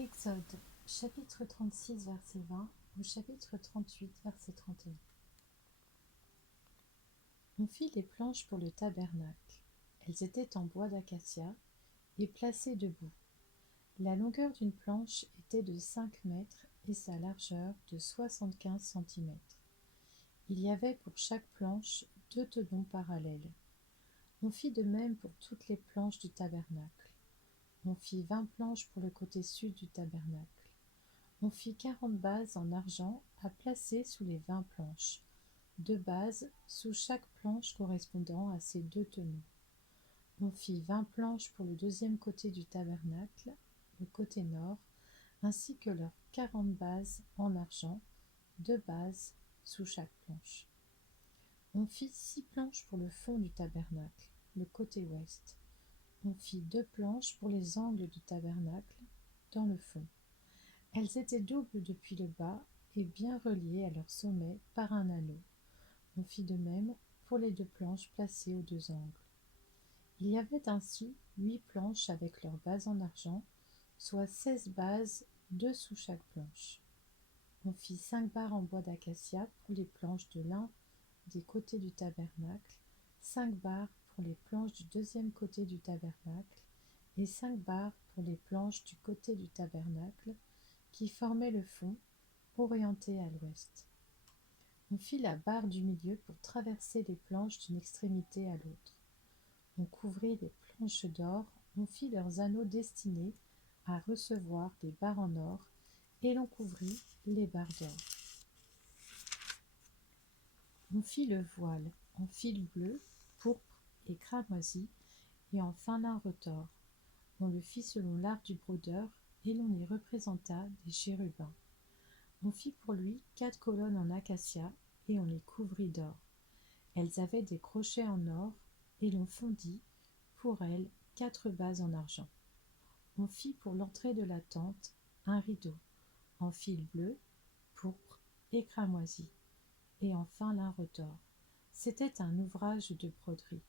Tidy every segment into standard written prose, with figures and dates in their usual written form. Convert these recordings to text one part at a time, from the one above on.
Exode, chapitre 36, verset 20 au chapitre 38, verset 31. On fit les planches pour le tabernacle. Elles étaient en bois d'acacia et placées debout. La longueur d'une planche était de 5 mètres et sa largeur de 75 centimètres. Il y avait pour chaque planche 2 tenons parallèles. On fit de même pour toutes les planches du tabernacle. On fit 20 planches pour le côté sud du tabernacle. On fit 40 bases en argent à placer sous les 20 planches, 2 bases sous chaque planche correspondant à ces 2 tenons. On fit 20 planches pour le deuxième côté du tabernacle, le côté nord, ainsi que leurs 40 bases en argent, 2 bases sous chaque planche. On fit 6 planches pour le fond du tabernacle, le côté ouest. On fit 2 planches pour les angles du tabernacle, dans le fond. Elles étaient doubles depuis le bas et bien reliées à leur sommet par un anneau. On fit de même pour les 2 planches placées aux 2 angles. Il y avait ainsi 8 planches avec leurs bases en argent, soit 16 bases, 2 sous chaque planche. On fit 5 barres en bois d'acacia pour les planches de l'un des côtés du tabernacle, 5 barres pour les planches du deuxième côté du tabernacle et 5 barres pour les planches du côté du tabernacle qui formaient le fond, orienté à l'ouest. On fit la barre du milieu pour traverser les planches d'une extrémité à l'autre. On couvrit les planches d'or, on fit leurs anneaux destinés à recevoir des barres en or, et l'on couvrit les barres d'or. On fit le voile en fil bleu, pourpre et cramoisi, et en fin lin retors. On le fit selon l'art du brodeur, et l'on y représenta des chérubins. On fit pour lui 4 colonnes en acacia, et on les couvrit d'or. Elles avaient des crochets en or, et l'on fondit pour elles 4 bases en argent. On fit pour l'entrée de la tente un rideau en fil bleu, pourpre et cramoisi, et en fin lin retors. C'était un ouvrage de broderie.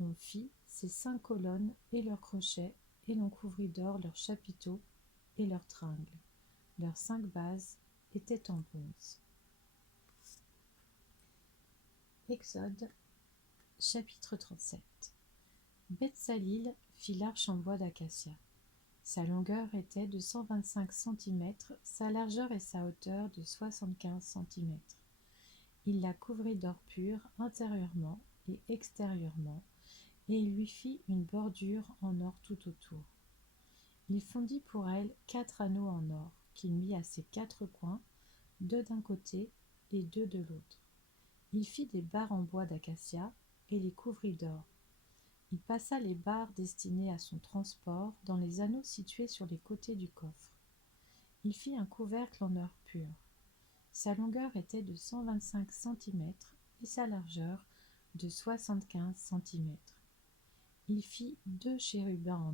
On fit ces 5 colonnes et leurs crochets, et l'on couvrit d'or leurs chapiteaux et leurs tringles. Leurs 5 bases étaient en bronze. Exode, chapitre 37. Bethsalil fit l'arche en bois d'acacia. Sa longueur était de 125 centimètres, sa largeur et sa hauteur de 75 centimètres. Il la couvrit d'or pur intérieurement et extérieurement, et il lui fit une bordure en or tout autour. Il fondit pour elle 4 anneaux en or, qu'il mit à ses 4 coins, 2 d'un côté et 2 de l'autre. Il fit des barres en bois d'acacia et les couvrit d'or. Il passa les barres destinées à son transport dans les anneaux situés sur les côtés du coffre. Il fit un couvercle en or pur. Sa longueur était de 125 centimètres et sa largeur de 75 centimètres. Il fit 2 chérubins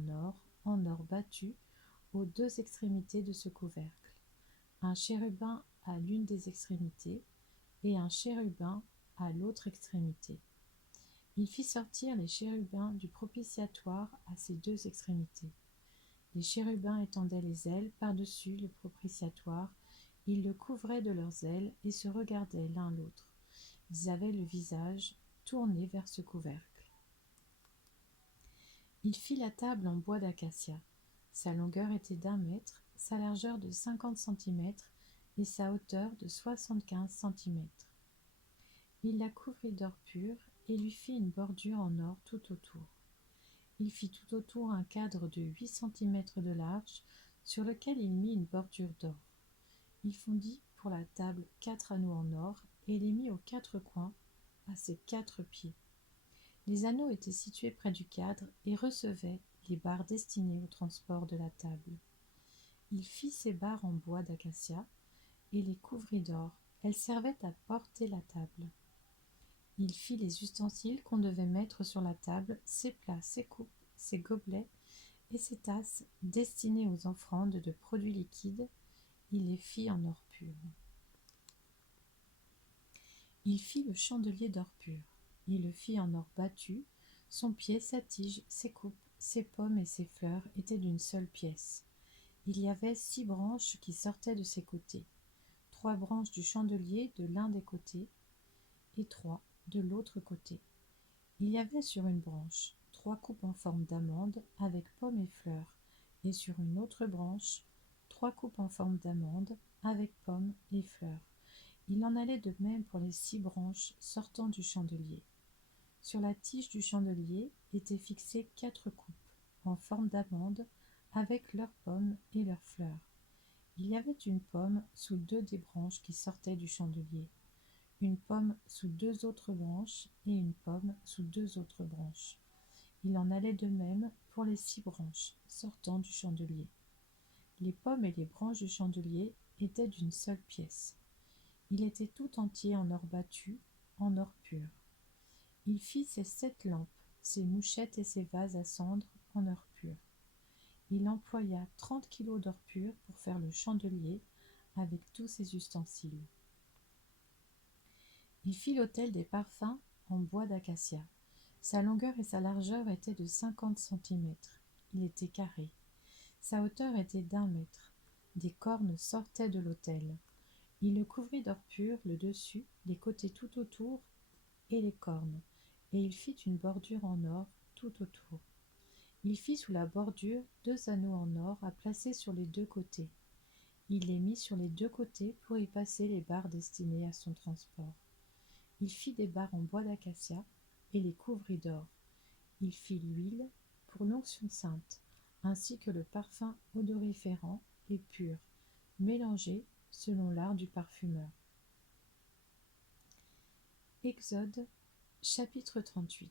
en or battu, aux 2 extrémités de ce couvercle, un chérubin à l'une des extrémités et un chérubin à l'autre extrémité. Il fit sortir les chérubins du propitiatoire à ses 2 extrémités. Les chérubins étendaient les ailes par-dessus le propitiatoire, ils le couvraient de leurs ailes et se regardaient l'un l'autre. Ils avaient le visage tourné vers ce couvercle. Il fit la table en bois d'acacia. Sa longueur était d'1 mètre, sa largeur de 50 centimètres et sa hauteur de 75 centimètres. Il la couvrit d'or pur et lui fit une bordure en or tout autour. Il fit tout autour un cadre de 8 centimètres de large, sur lequel il mit une bordure d'or. Il fondit pour la table 4 anneaux en or et les mit aux 4 coins, à ses 4 pieds. Les anneaux étaient situés près du cadre et recevaient les barres destinées au transport de la table. Il fit ces barres en bois d'acacia et les couvrit d'or. Elles servaient à porter la table. Il fit les ustensiles qu'on devait mettre sur la table, ses plats, ses coupes, ses gobelets et ses tasses destinées aux offrandes de produits liquides. Il les fit en or pur. Il fit le chandelier d'or pur. Il le fit en or battu. Son pied, sa tige, ses coupes, ses pommes et ses fleurs étaient d'une seule pièce. Il y avait 6 branches qui sortaient de ses côtés, 3 branches du chandelier de l'un des côtés et 3 de l'autre côté. Il y avait sur une branche 3 coupes en forme d'amande avec pommes et fleurs, et sur une autre branche 3 coupes en forme d'amande avec pommes et fleurs. Il en allait de même pour les 6 branches sortant du chandelier. Sur la tige du chandelier étaient fixées 4 coupes en forme d'amande avec leurs pommes et leurs fleurs. Il y avait une pomme sous 2 des branches qui sortaient du chandelier, une pomme sous 2 autres branches et une pomme sous 2 autres branches. Il en allait de même pour les 6 branches sortant du chandelier. Les pommes et les branches du chandelier étaient d'une seule pièce. Il était tout entier en or battu, en or pur. Il fit ses 7 lampes, ses mouchettes et ses vases à cendre en or pur. Il employa 30 kilos d'or pur pour faire le chandelier avec tous ses ustensiles. Il fit l'autel des parfums en bois d'acacia. Sa longueur et sa largeur étaient de 50 centimètres. Il était carré. Sa hauteur était d'1 mètre. Des cornes sortaient de l'autel. Il le couvrit d'or pur le dessus, les côtés tout autour et les cornes, et il fit une bordure en or tout autour. Il fit sous la bordure 2 anneaux en or à placer sur les 2 côtés. Il les mit sur les 2 côtés pour y passer les barres destinées à son transport. Il fit des barres en bois d'acacia et les couvrit d'or. Il fit l'huile pour l'onction sainte, ainsi que le parfum odoriférant et pur, mélangé selon l'art du parfumeur. Exode, chapitre 38.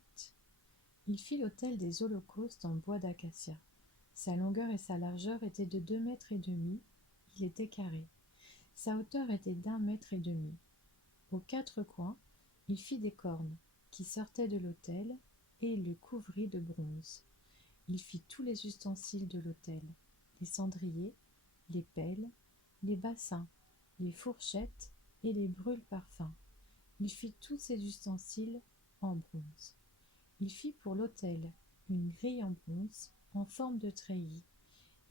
Il fit l'autel des holocaustes en bois d'acacia. Sa longueur et sa largeur étaient de 2 mètres et demi, il était carré. Sa hauteur était d'1 mètre et demi. Aux 4 coins, il fit des cornes qui sortaient de l'autel et il le couvrit de bronze. Il fit tous les ustensiles de l'autel, les cendriers, les pelles, les bassins, les fourchettes et les brûle-parfums. Il fit tous ces ustensiles en bronze. Il fit pour l'autel une grille en bronze en forme de treillis.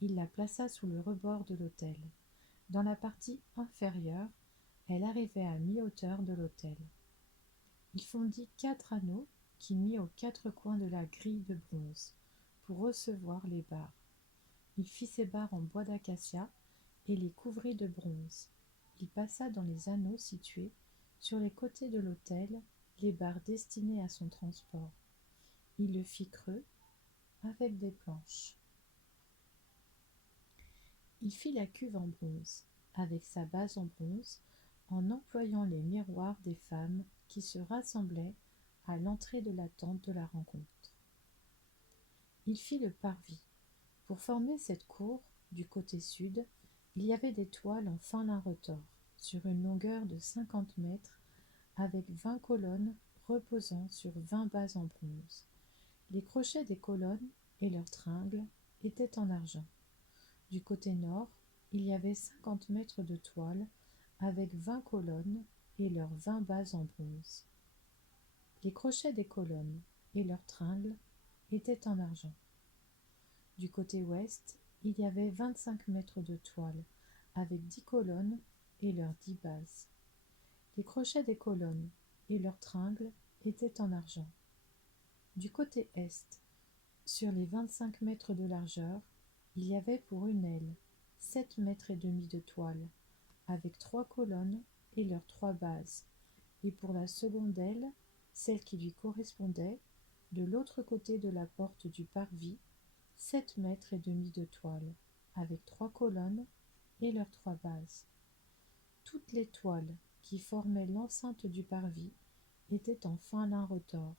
Il la plaça sous le rebord de l'autel. Dans la partie inférieure, elle arrivait à mi-hauteur de l'autel. Il fondit 4 anneaux qu'il mit aux 4 coins de la grille de bronze pour recevoir les barres. Il fit ces barres en bois d'acacia et les couvrit de bronze. Il passa dans les anneaux situés sur les côtés de l'autel les barres destinées à son transport. Il le fit creux avec des planches. Il fit la cuve en bronze, avec sa base en bronze, en employant les miroirs des femmes qui se rassemblaient à l'entrée de la tente de la rencontre. Il fit le parvis. Pour former cette cour, du côté sud, il y avait des toiles en fin lin retors, sur une longueur de 50 mètres, avec 20 colonnes reposant sur 20 bases en bronze. Les crochets des colonnes et leurs tringles étaient en argent. Du côté nord, il y avait 50 mètres de toile avec 20 colonnes et leurs 20 bases en bronze. Les crochets des colonnes et leurs tringles étaient en argent. Du côté ouest, il y avait 25 mètres de toile avec 10 colonnes et leurs 10 bases. Les crochets des colonnes et leurs tringles étaient en argent. Du côté est, sur les 25 mètres de largeur, il y avait pour une aile 7 mètres et demi de toile, avec 3 colonnes et leurs 3 bases, et pour la seconde aile, celle qui lui correspondait, de l'autre côté de la porte du parvis, 7 mètres et demi de toile, avec 3 colonnes et leurs 3 bases. Toutes les toiles qui formaient l'enceinte du parvis étaient en fin lin retors.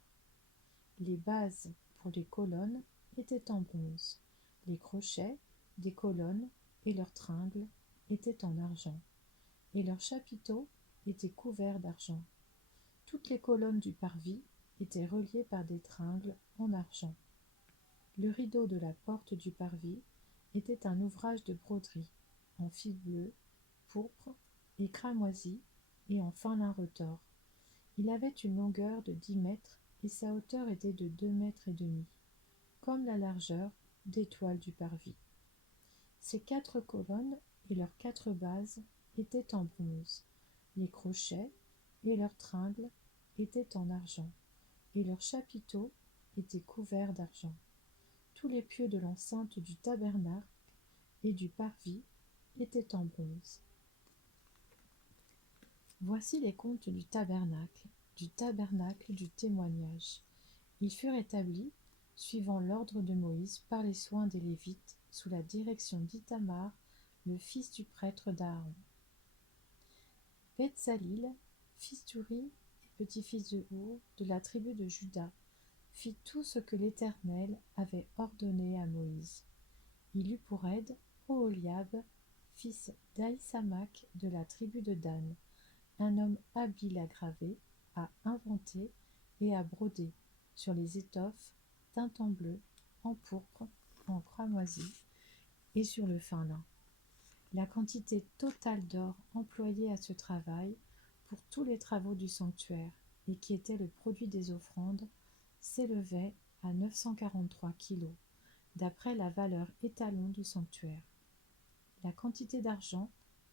Les bases pour les colonnes étaient en bronze. Les crochets des colonnes et leurs tringles étaient en argent, et leurs chapiteaux étaient couverts d'argent. Toutes les colonnes du parvis étaient reliées par des tringles en argent. Le rideau de la porte du parvis était un ouvrage de broderie, en fil bleu, pourpre et cramoisi, et en fin lin retors. Il avait une longueur de 10 mètres et sa hauteur était de 2 mètres et demi, comme la largeur des toiles du parvis. Ces 4 colonnes et leurs 4 bases étaient en bronze. Les crochets et leurs tringles étaient en argent, et leurs chapiteaux étaient couverts d'argent. Tous les pieux de l'enceinte du tabernacle et du parvis étaient en bronze. Voici les comptes du tabernacle du témoignage. Ils furent établis, suivant l'ordre de Moïse, par les soins des Lévites, sous la direction d'Ithamar, le fils du prêtre d'Aaron. Betsalil, fils d'Uri et petit-fils de Our, de la tribu de Juda, fit tout ce que l'Éternel avait ordonné à Moïse. Il eut pour aide Oholiab, fils d'Ahisamach de la tribu de Dan, un homme habile à graver, à inventer et à broder sur les étoffes d'un teint bleu, en pourpre, en cramoisi et sur le fin lin. La quantité totale d'or employée à ce travail pour tous les travaux du sanctuaire et qui était le produit des offrandes s'élevait à 943 kilos, d'après la valeur étalon du sanctuaire. La quantité d'argent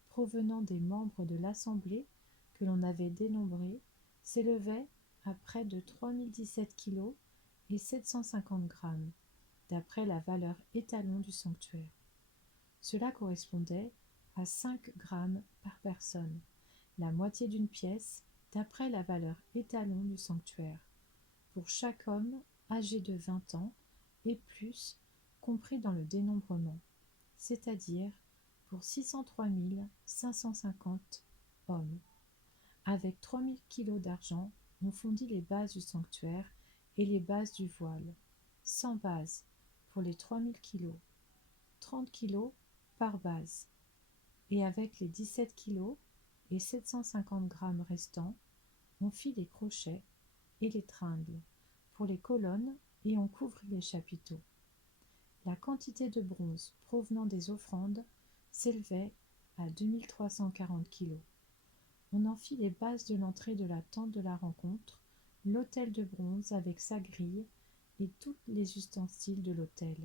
provenant des membres de l'assemblée que l'on avait dénombrée s'élevait à près de 3017 kilos et 750 grammes, d'après la valeur étalon du sanctuaire. Cela correspondait à 5 grammes par personne, la moitié d'une pièce, d'après la valeur étalon du sanctuaire, pour chaque homme âgé de 20 ans et plus, compris dans le dénombrement, c'est-à-dire pour 603 550 hommes. Avec 3000 kilos d'argent, on fondit les bases du sanctuaire et les bases du voile, 100 bases pour les 3000 kilos, 30 kilos par base, et avec les 17 kilos et 750 grammes restants, on fit les crochets et les tringles pour les colonnes et on couvrit les chapiteaux. La quantité de bronze provenant des offrandes s'élevait à 2340 kilos. On en fit les bases de l'entrée de la tente de la rencontre, l'autel de bronze avec sa grille et tous les ustensiles de l'autel,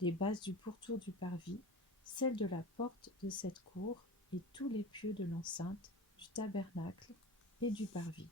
les bases du pourtour du parvis, celles de la porte de cette cour et tous les pieux de l'enceinte, du tabernacle et du parvis.